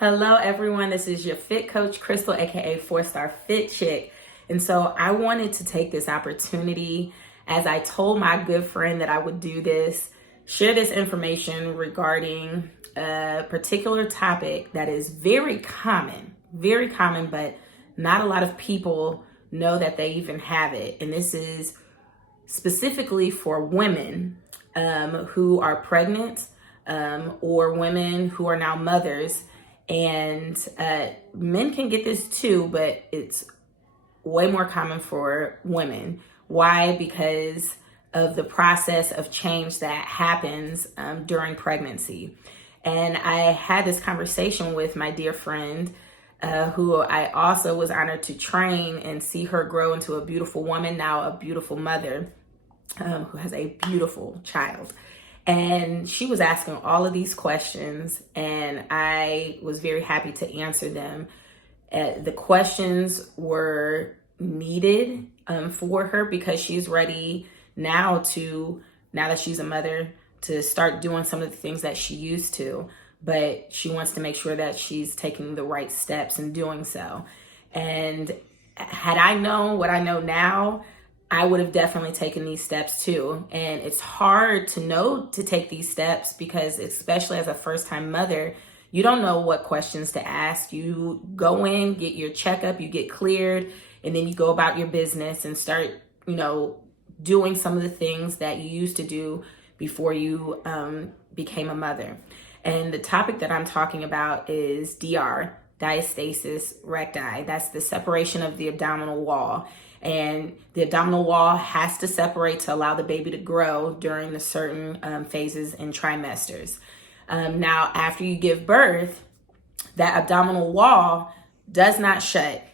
Hello, everyone. This is your fit coach, Crystal, aka 4-Star Fit Chick. And so I wanted to take this opportunity, as I told my good friend that I would do this, share this information regarding a particular topic that is very common, but not a lot of people know that they even have it. And this is specifically for women who are pregnant or women who are now mothers. And men can get this too, but it's way more common for women. Why? Because of the process of change that happens during pregnancy. And I had this conversation with my dear friend who I also was honored to train and see her grow into a beautiful woman, now a beautiful mother who has a beautiful child. And she was asking all of these questions, and I was very happy to answer them. The questions were needed for her because she's ready now that she's a mother, to start doing some of the things that she used to, but she wants to make sure that she's taking the right steps in doing so. And had I known what I know now, I would have definitely taken these steps too. And it's hard to know to take these steps because, especially as a first-time mother, you don't know what questions to ask. You go in, get your checkup, you get cleared, and then you go about your business and start, doing some of the things that you used to do before you became a mother. And the topic that I'm talking about is Diastasis Recti. That's the separation of the abdominal wall. And the abdominal wall has to separate to allow the baby to grow during the certain phases and trimesters. Now, after you give birth, that abdominal wall does not shut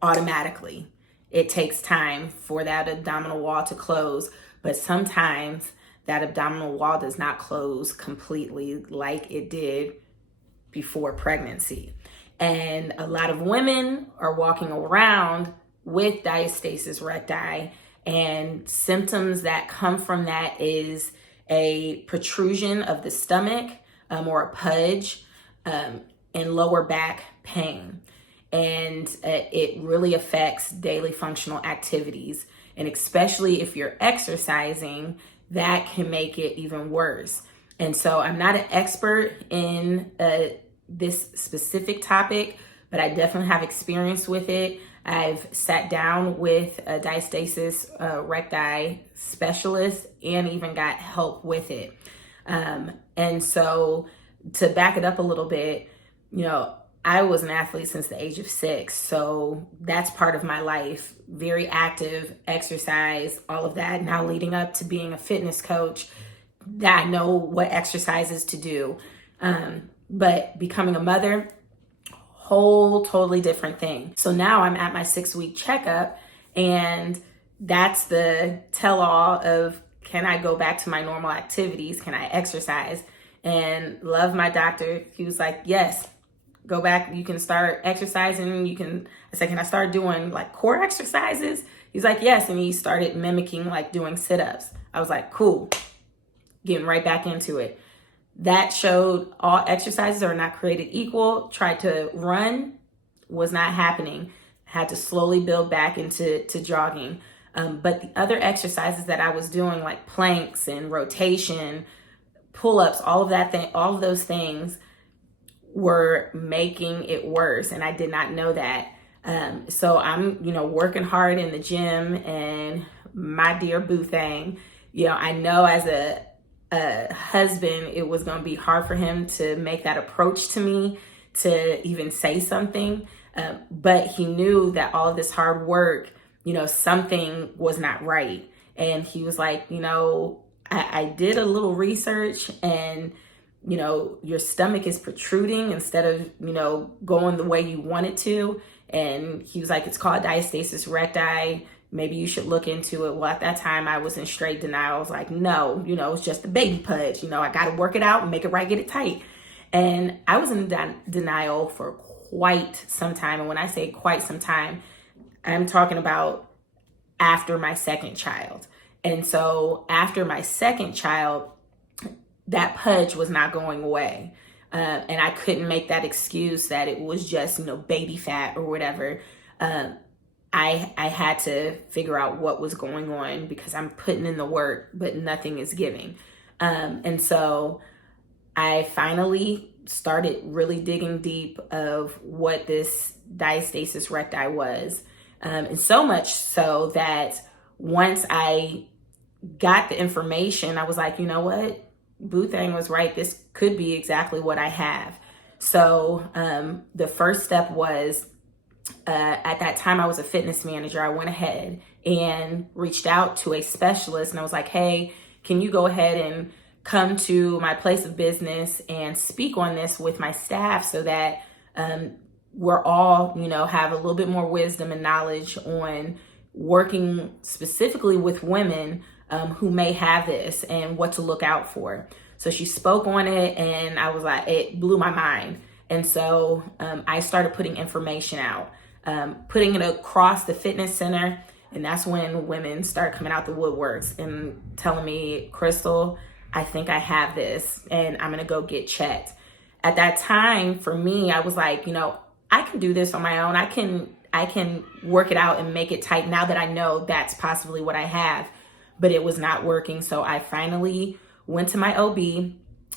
automatically. It takes time for that abdominal wall to close, but sometimes that abdominal wall does not close completely like it did before pregnancy. And a lot of women are walking around with diastasis recti, and symptoms that come from that is a protrusion of the stomach or a pudge and lower back pain. And it really affects daily functional activities. And especially if you're exercising, that can make it even worse. And so I'm not an expert in this specific topic, but I definitely have experience with it. I've sat down with a diastasis recti specialist and even got help with it. And so to back it up a little bit, I was an athlete since the age of 6. So that's part of my life. Very active, exercise, all of that. Now leading up to being a fitness coach, that I know what exercises to do. But becoming a mother, whole totally different thing. So now I'm at my 6-week checkup, and that's the tell-all of, can I go back to my normal activities? Can I exercise? And love my doctor. He was like, yes, go back. You can start exercising. I said, can I start doing like core exercises? He's like, yes. And he started mimicking like doing sit-ups. I was like, cool, getting right back into it. That showed all exercises are not created equal. Tried to run, was not happening. Had to slowly build back into jogging. But the other exercises that I was doing, like planks and rotation, pull-ups, all of those things were making it worse. And I did not know that. So I'm, working hard in the gym, and my dear boo thing, I know as a husband, it was going to be hard for him to make that approach to me, to even say something. But he knew that all of this hard work, something was not right. And he was like, I did a little research, and, your stomach is protruding instead of, going the way you want it to. And he was like, it's called diastasis recti. Maybe you should look into it. Well, at that time, I was in straight denial. I was like, no, it's just a baby pudge. I got to work it out and make it right, get it tight. And I was in denial for quite some time. And when I say quite some time, I'm talking about after my second child. And so after my second child, that pudge was not going away. and I couldn't make that excuse that it was just, baby fat or whatever. I had to figure out what was going on because I'm putting in the work, but nothing is giving. And so I finally started really digging deep of what this diastasis recti was. And so much so that once I got the information, I was like, you know what? Boo Thang was right. This could be exactly what I have. So the first step was, at that time I was a fitness manager. I went ahead and reached out to a specialist and I was like, hey, can you go ahead and come to my place of business and speak on this with my staff so that we're all, have a little bit more wisdom and knowledge on working specifically with women who may have this and what to look out for. So she spoke on it and I was like, it blew my mind. And so I started putting information out, putting it across the fitness center. And that's when women start coming out the woodworks and telling me, Crystal, I think I have this and I'm going to go get checked. At that time, for me, I was like, I can do this on my own. I can work it out and make it tight now that I know that's possibly what I have, but it was not working. So I finally went to my OB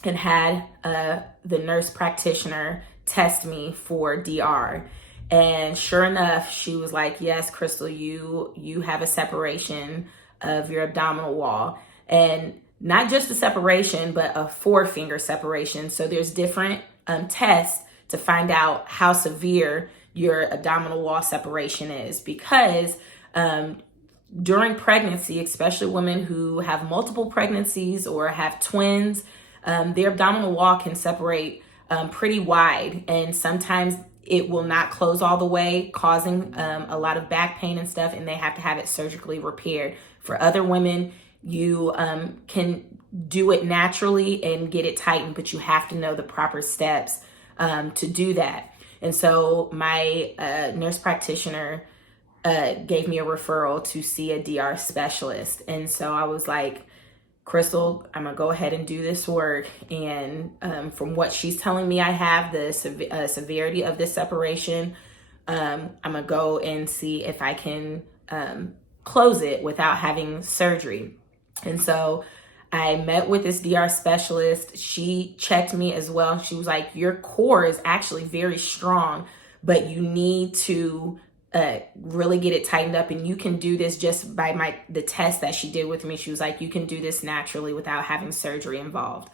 and had the nurse practitioner test me for DR. And sure enough, she was like, yes, Crystal, you have a separation of your abdominal wall. And not just a separation, but a 4-finger separation. So there's different tests to find out how severe your abdominal wall separation is, because during pregnancy, especially women who have multiple pregnancies or have twins, their abdominal wall can separate pretty wide, and sometimes it will not close all the way, causing a lot of back pain and stuff, and they have to have it surgically repaired. For other women, you can do it naturally and get it tightened, but you have to know the proper steps to do that. And so my nurse practitioner gave me a referral to see a DR specialist. And so I was like, Crystal, I'm gonna go ahead and do this work. And from what she's telling me, I have the severity of this separation. I'm gonna go and see if I can close it without having surgery. And so I met with this DR specialist. She checked me as well. She was like, your core is actually very strong, but you need to really get it tightened up, and you can do this just by the test that she did with me. She was like, you can do this naturally without having surgery involved.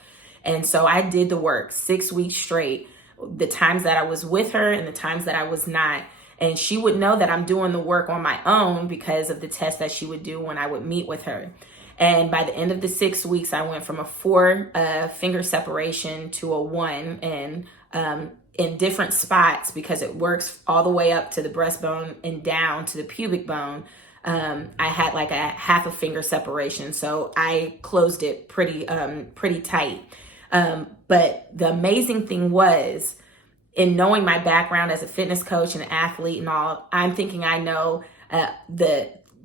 And so I did the work 6 weeks straight, the times that I was with her and the times that I was not. And she would know that I'm doing the work on my own because of the test that she would do when I would meet with her. And by the end of the 6 weeks, I went from a 4-finger separation to a 1, and in different spots, because it works all the way up to the breastbone and down to the pubic bone. I had like a 1/2 finger separation, so I closed it pretty tight. But the amazing thing was, in knowing my background as a fitness coach and athlete and all, I'm thinking I know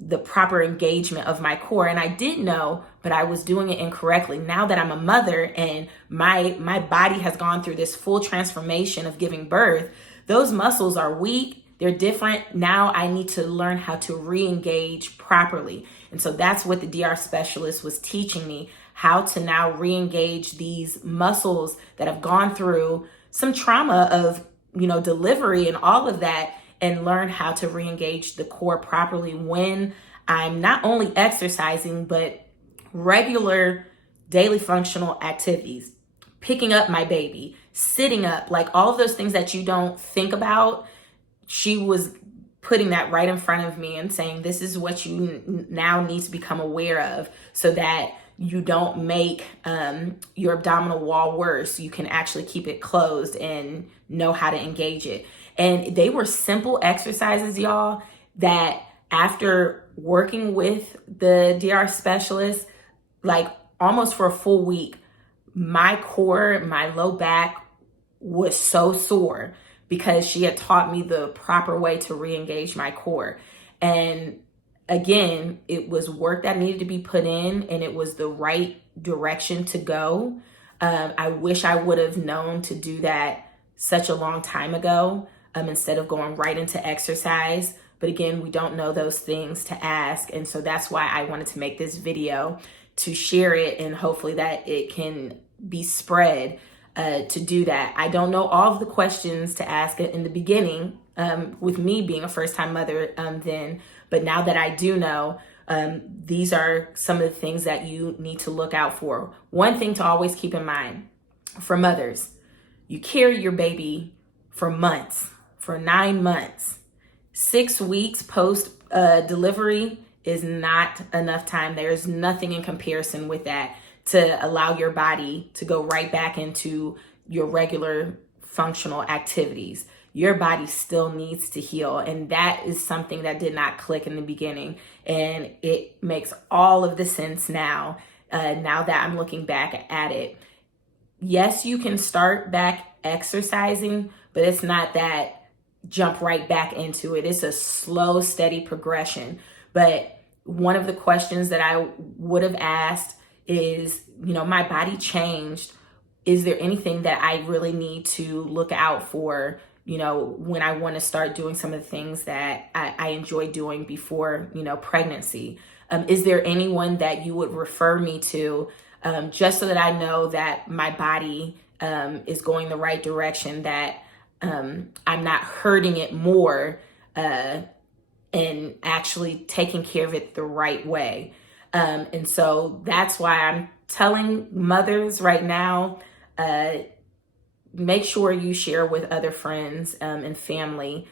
the proper engagement of my core, and I did know, but I was doing it incorrectly. Now that I'm a mother and my body has gone through this full transformation of giving birth, those muscles are weak, they're different. Now I need to learn how to re-engage properly. And so that's what the DR specialist was teaching me, how to now re-engage these muscles that have gone through some trauma of, delivery and all of that, and learn how to re-engage the core properly when I'm not only exercising, but regular daily functional activities, picking up my baby, sitting up, like all of those things that you don't think about. She was putting that right in front of me and saying, this is what you now need to become aware of so that you don't make your abdominal wall worse. You can actually keep it closed and know how to engage it. And they were simple exercises, y'all, that after working with the DR specialist, like almost for a full week, my core, my low back was so sore because she had taught me the proper way to re-engage my core. And again, it was work that needed to be put in, and it was the right direction to go. I wish I would have known to do that such a long time ago, instead of going right into exercise. But again, we don't know those things to ask. And so that's why I wanted to make this video, to share it, and hopefully that it can be spread to do that. I don't know all of the questions to ask in the beginning, with me being a first-time mother then, but now that I do know, these are some of the things that you need to look out for. One thing to always keep in mind for mothers: you carry your baby for months, for 9 months. 6 weeks post delivery is not enough time. There's nothing in comparison with that to allow your body to go right back into your regular functional activities. Your body still needs to heal. And that is something that did not click in the beginning. And it makes all of the sense now, now that I'm looking back at it. Yes, you can start back exercising, but it's not that jump right back into it. It's a slow, steady progression. But one of the questions that I would have asked is, my body changed. Is there anything that I really need to look out for, when I want to start doing some of the things that I enjoy doing before, pregnancy? Is there anyone that you would refer me to, just so that I know that my body is going the right direction, that I'm not hurting it more, and actually taking care of it the right way. And so that's why I'm telling mothers right now, make sure you share with other friends and family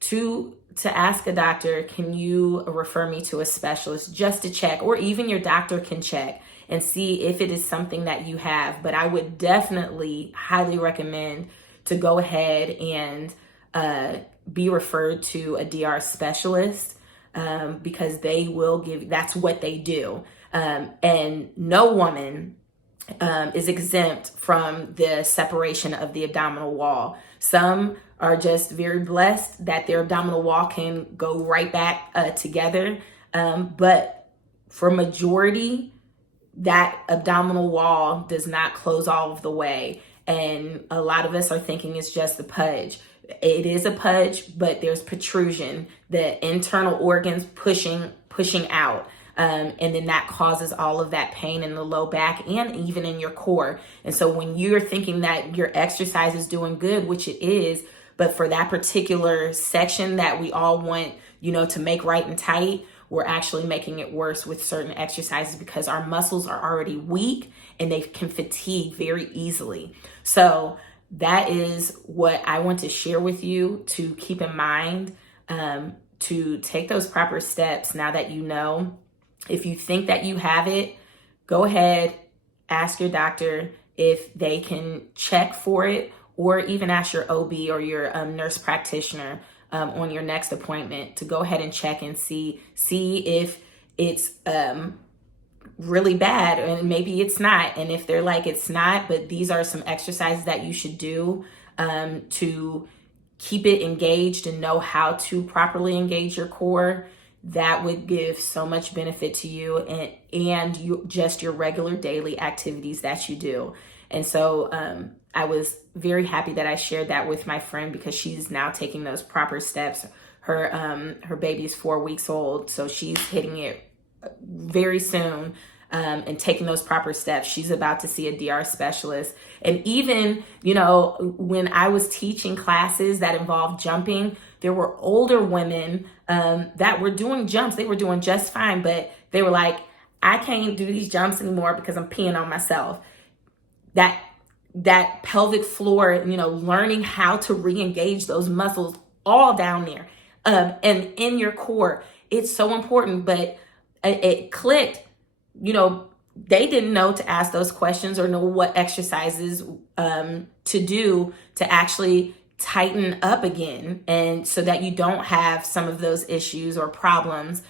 to ask a doctor, can you refer me to a specialist, just to check, or even your doctor can check and see if it is something that you have. But I would definitely highly recommend to go ahead and be referred to a DR specialist, because they will that's what they do. And no woman is exempt from the separation of the abdominal wall. Some are just very blessed that their abdominal wall can go right back together. But for majority, that abdominal wall does not close all of the way. And a lot of us are thinking it's just the pudge. It is a pudge, but there's protrusion, the internal organs pushing out. And then that causes all of that pain in the low back and even in your core. And so when you're thinking that your exercise is doing good, which it is, but for that particular section that we all want, to make right and tight, we're actually making it worse with certain exercises because our muscles are already weak and they can fatigue very easily. So that is what I want to share with you to keep in mind, to take those proper steps now that you know. If you think that you have it, go ahead, ask your doctor if they can check for it, or even ask your OB or your nurse practitioner on your next appointment to go ahead and check and see if it's really bad, and maybe it's not. And if they're like, it's not, but these are some exercises that you should do to keep it engaged and know how to properly engage your core, that would give so much benefit to you and you, just your regular daily activities that you do. And so I was very happy that I shared that with my friend, because she's now taking those proper steps. Her baby's 4 weeks old, so she's hitting it very soon, and taking those proper steps. She's about to see a DR specialist. And even, when I was teaching classes that involved jumping, there were older women that were doing jumps. They were doing just fine, but they were like, I can't do these jumps anymore because I'm peeing on myself. That pelvic floor, learning how to re-engage those muscles all down there, and in your core, it's so important. But it clicked, they didn't know to ask those questions or know what exercises to do to actually tighten up again, and so that you don't have some of those issues or problems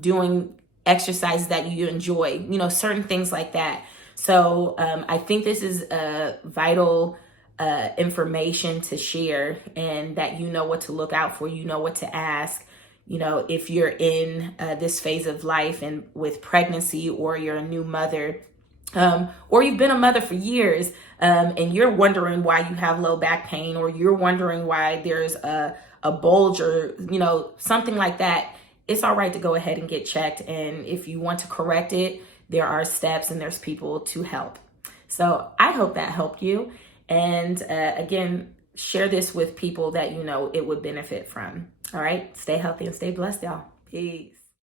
doing exercises that you enjoy, certain things like that. So I think this is vital information to share, and that what to look out for, what to ask. If you're in this phase of life and with pregnancy, or you're a new mother, Or you've been a mother for years, and you're wondering why you have low back pain, or you're wondering why there's a bulge, or something like that. It's all right to go ahead and get checked, and if you want to correct it, there are steps and there's people to help. So I hope that helped you, and again, share this with people that it would benefit from. All right, stay healthy and stay blessed, y'all. Peace.